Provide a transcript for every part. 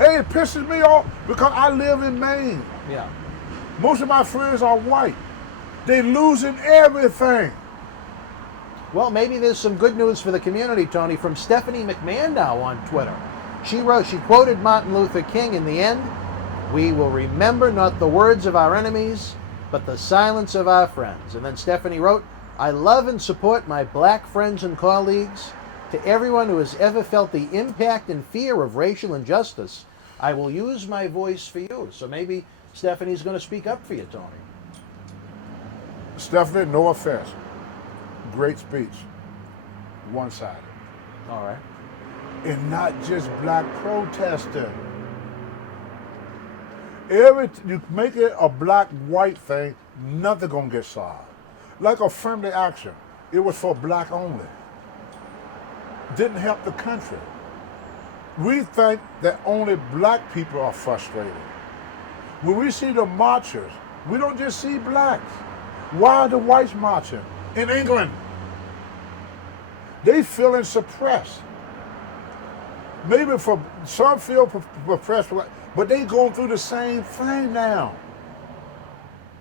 Hey, it pisses me off because I live in Maine. Yeah. Most of my friends are white. They losing everything. Well, maybe there's some good news for the community, Tony, from Stephanie McMahon now on Twitter. She quoted Martin Luther King in the end, "We will remember not the words of our enemies, but the silence of our friends." And then Stephanie wrote, "I love and support my black friends and colleagues. To everyone who has ever felt the impact and fear of racial injustice, I will use my voice for you." So maybe Stephanie's going to speak up for you, Tony. Stephanie, no offense. Great speech. One-sided. All right. And not just black protesting. You make it a black-white thing, nothing gonna get solved. Like affirmative action, it was for black only. Didn't help the country. We think that only black people are frustrated. When we see the marchers, we don't just see blacks. Why are the whites marching? In England, they feeling suppressed. Maybe for some feel suppressed, but they going through the same thing now.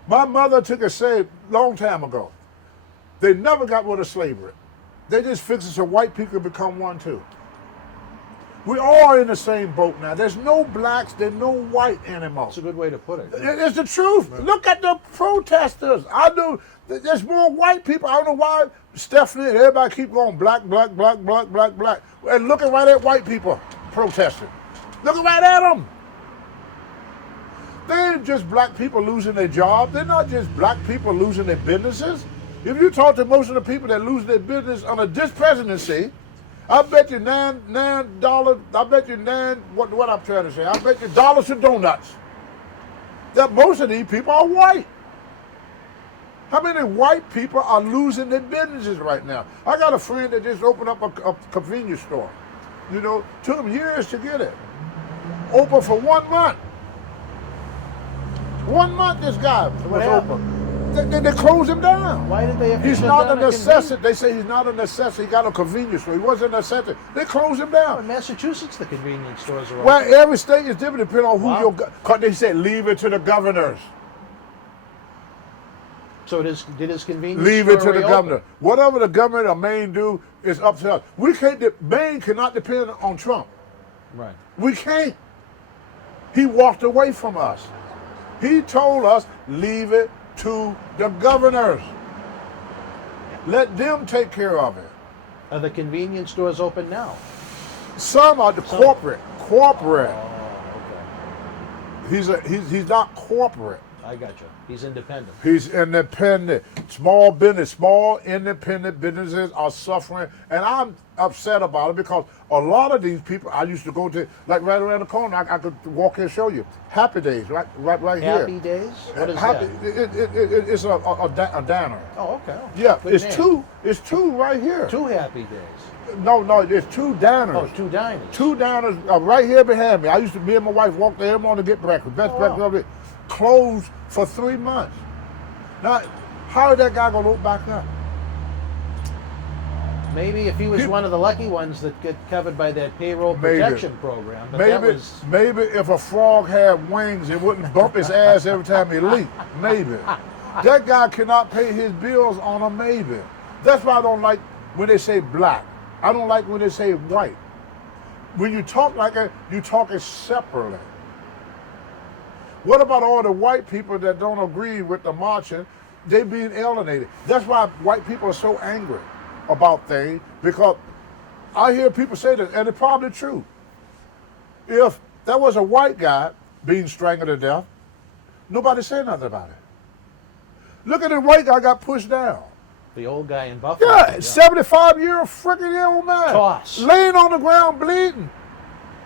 My mother took a say long time ago. They never got rid of slavery. They just fixed it so white people become one too. We all in the same boat now. There's no blacks, there's no white anymore. That's a good way to put it. It's the truth. Right. Look at the protesters. I know there's more white people. I don't know why Stephanie and everybody keep going black, black, black, black, black, black. And looking right at white people protesting. Looking right at them. They ain't just black people losing their jobs. They're not just black people losing their businesses. If you talk to most of the people that lose their business under this presidency, I bet you $9, I bet you what I'm trying to say, I bet you dollars to donuts. That most of these people are white. How many white people are losing their businesses right now? I got a friend that just opened up a convenience store. You know, took him years to get it. Open for 1 month. 1 month this guy was open. They closed him down. Why did they have to He's shut not down a necessity. They say he's not a necessity. He got a convenience store. He wasn't a necessity. They closed him down. In Massachusetts, the convenience stores are open. Well, every state is different depending on who Wow. Cause they said leave it to the governors. So did his convenience Leave store it to the reopen? governor. Whatever the governor or Maine do is up to us. We can't. Maine cannot depend on Trump. Right. We can't. He walked away from us. He told us leave it to the governors. Let them take care of it. Are the convenience stores open now? Some are the corporate. Corporate. Oh, okay. He's not corporate. I got you. He's independent. He's independent. Small business, small independent businesses are suffering, and I'm upset about it because a lot of these people I used to go to, like right around the corner, I could walk here and show you. Happy Days, right here. Happy Days? What is that? It's a diner. Oh, okay. Yeah, Good it's name. two right here. Two Happy Days. No, it's two diners. Oh, two diners. Two diners right here behind me. Me and my wife walk there every morning to get breakfast. Best breakfast of it. Closed for 3 months. Now, how is that guy gonna look back up? Maybe if he was one of the lucky ones that get covered by that payroll protection program. But maybe if a frog had wings, it wouldn't bump his ass every time he leaped. Maybe. That guy cannot pay his bills on a maybe. That's why I don't like when they say black. I don't like when they say white. When you talk like that, you talk it separately. What about all the white people that don't agree with the marching? They being alienated. That's why white people are so angry about things, because I hear people say this, and it's probably true. If there was a white guy being strangled to death, nobody say nothing about it. Look at the white guy got pushed down. The old guy in Buffalo. Yeah, 75-year-old freaking old man. Toss. Laying on the ground bleeding.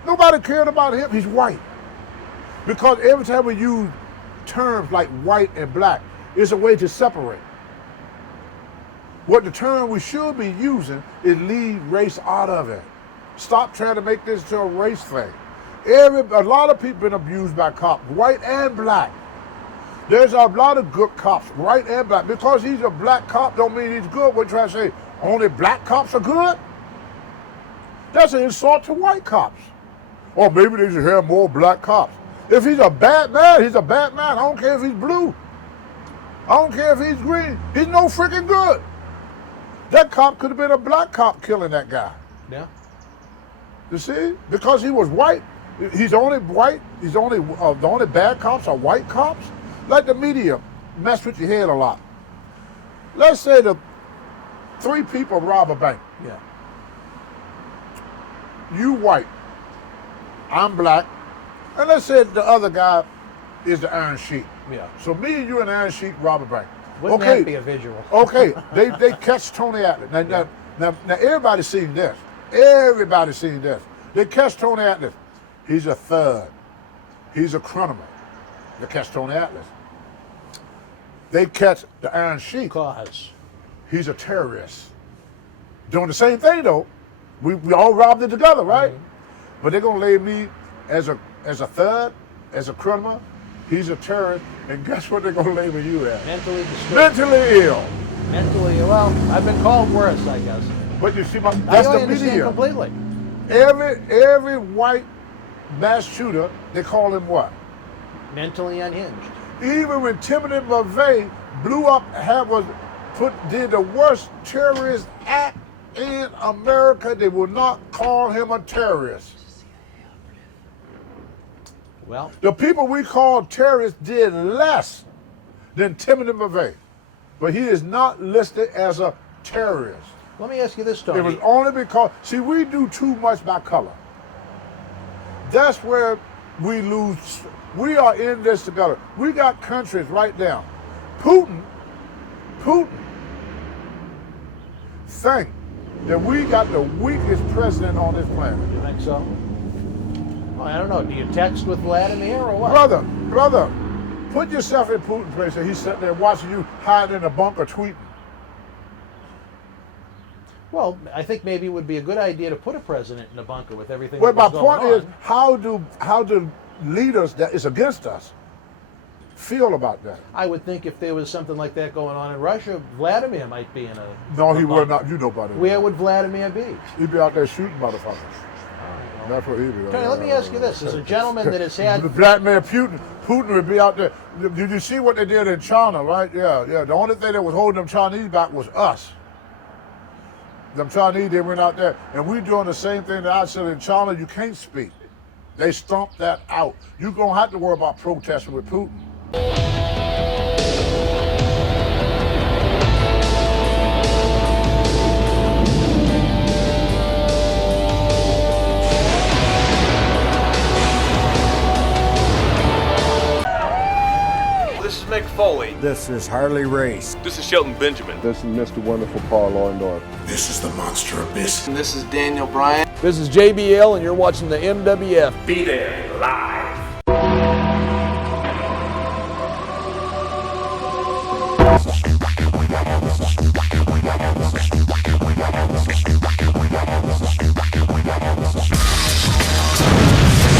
Nobody cared about him. He's white. Because every time we use terms like white and black, it's a way to separate. What the term we should be using is leave race out of it. Stop trying to make this to a race thing. A lot of people been abused by cops, white and black. There's a lot of good cops, white and black. Because he's a black cop don't mean he's good. We're trying to say only black cops are good? That's an insult to white cops. Or maybe they should have more black cops. If he's a bad man, he's a bad man. I don't care if he's blue. I don't care if he's green. He's no freaking good. That cop could have been a black cop killing that guy. Yeah. You see? Because he was white. He's only white. He's only the only bad cops are white cops. Like the media mess with your head a lot. Let's say the 3 people rob a bank. Yeah. You white. I'm black. And let's say the other guy is the Iron Sheik. Yeah. So me and you and Iron Sheik rob a bank. Wouldn't that be a visual? Okay. They catch Tony Atlas. Now everybody's seen this. Everybody's seen this. They catch Tony Atlas. He's a thug. He's a criminal. They catch Tony Atlas. They catch the Iron Sheik. Cause. He's a terrorist. Doing the same thing though. We all robbed it together, right? Mm-hmm. But they're gonna label me as a thug, as a criminal. He's a terrorist, and guess what they're gonna label you as? Mentally disturbed. Mentally ill. Mentally ill. Well, I've been called worse, I guess. But you see, that's I the understand media. completely. Every white mass shooter, they call him what? Mentally unhinged. Even when Timothy McVeigh blew up, did the worst terrorist act in America, they will not call him a terrorist. Well, The people we call terrorists did less than Timothy McVeigh, but he is not listed as a terrorist. let me ask you this, Tony. It was only because, see, we do too much by color. That's where we lose. We are in this together. We got countries right now. Putin, think that we got the weakest president on this planet. You think so? Oh, I don't know. Do you text with Vladimir or what? Brother, put yourself in Putin's place and he's sitting there watching you hiding in a bunker tweeting. Well, I think maybe it would be a good idea to put a president in a bunker with everything Well, that my was going point on. is, how do leaders that is against us feel about that? I would think if there was something like that going on in Russia, Vladimir might be in a... No, he bunker. would not. You know about it. Where would Vladimir be? He'd be out there shooting motherfuckers. That's what he'd be. Tony, let me ask you this. As a gentleman that has had... The black man Putin would be out there. Did you see what they did in China, right? Yeah. The only thing that was holding them Chinese back was us. Them Chinese, they went out there, and we doing the same thing that I said in China. You can't speak. They stomped that out. You're going to have to worry about protesting with Putin. This is Mick Foley. This is Harley Race. This is Shelton Benjamin. This is Mr. Wonderful Paul Orndorff. This is the Monster Abyss. And this is Daniel Bryan. This is JBL, and you're watching the MWF. Be there live.